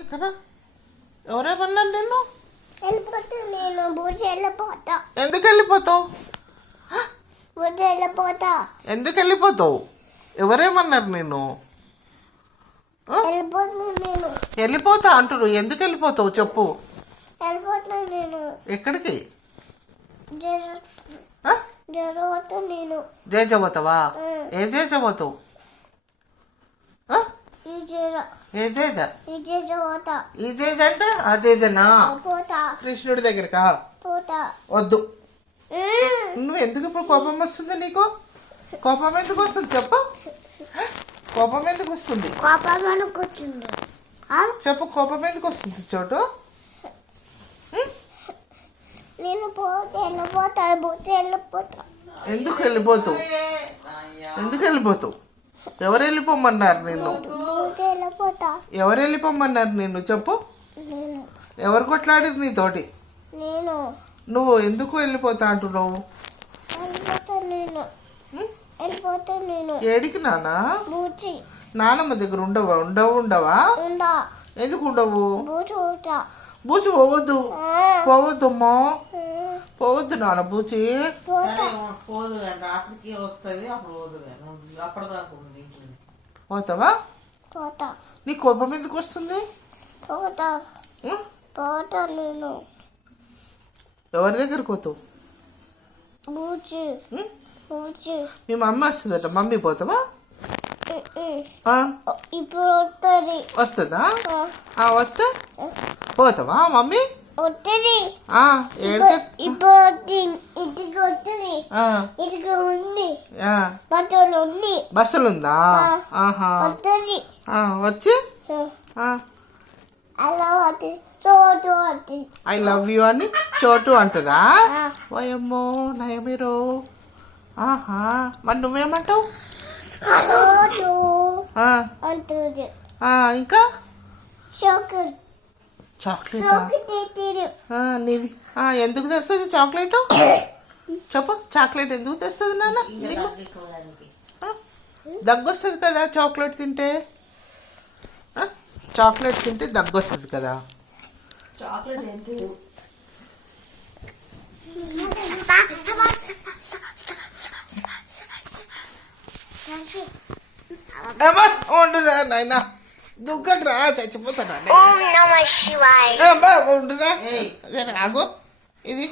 ఇక్కడ ఎవరేమన్నారు నిన్ను? నేను బూజ వెళ్ళిపోతా. ఎందుకు వెళ్ళిపోతావు? బూజ వెళ్ళిపోతా. ఎందుకు వెళ్ళిపోతావు? ఎవరేమన్నారు నిన్ను? వెళ్ళిపోతాను నేను. వెళ్ళిపోతా అంటుడు. ఎందుకు వెళ్ళిపోతావు చెప్పు. వెళ్ళిపోతాను నేను. ఎక్కడికి? జరుగుతా నేను. జేజ పోతావా? ఏ జేజ పోతావు? ఏ జేజ? ఈ జేజ అంటే ఆ జేజనా? కృష్ణుడి దగ్గరకా? వద్దు. నువ్వు ఎందుకు ఇప్పుడు కోపం వస్తుంది నీకు? కోపం ఎందుకు వస్తుంది చెప్పు. కోపం ఎందుకు వస్తుంది చెప్పు. కోపం ఎందుకు వస్తుంది చోటు? నేను వెళ్ళిపోతా. ఎందుకు వెళ్ళిపోతావు? ఎందుకు వెళ్ళిపోతావు? ఎవరు వెళ్ళిపోమన్నారు నిన్ను? ఎవరు వెళ్ళిపోమన్నారు నిన్ను చెప్పు. ఎవరు కొట్లాడారు నీతోటి? నువ్వు ఎందుకు వెళ్ళిపోతా అంటున్నావు? ఏడికి నాన్న? నానమ్మ దగ్గర ఉండవా? ఎందుకు ఉండవు? బూచి పోవద్దు. పోవద్దమ్మా. పోవద్దు నాన్న బూచి. పోదు రాత్రికి వస్తుంది అప్పుడు అప్పటిదాకా పోతావా? నీ కోపం ఎందుకు వస్తుంది? నేను ఎవరి దగ్గరకు పోతావు? మీ మమ్మీ వస్తుందట. మమ్మీ పోతావా? ఇప్పుడు వస్తుందా? వస్తే పోతావా మమ్మీ? ఇప్పుడు ఇంటికి వస్తుంది. ఇంటికి ఉంది. బట్టలు ఉంది. బస్సులు ఉందా? వస్తుంది. వచ్చి అలా చోటు అంటే ఐ లవ్ యూ అని చోటు అంటదా? ఓయమ్మో నయమేరో. మరి నువ్వేమంటావు? చోటు అంటుంది. ఇంకా చాక్లెట్ నీది ఎందుకు తెస్తుంది చాక్లెట్? చెప్పు. చాక్లెట్ ఎందుకు తెస్తుంది నాన్న నీకు? దగ్గు వస్తుంది కదా చాక్లెట్ తింటే. చాక్లెట్ తింటే దగ్గు వస్తుంది కదా. ఉండరా నాయనా. దుఃఖం రా చచ్చిపోతాడా? ఉండరా ఆగో ఇది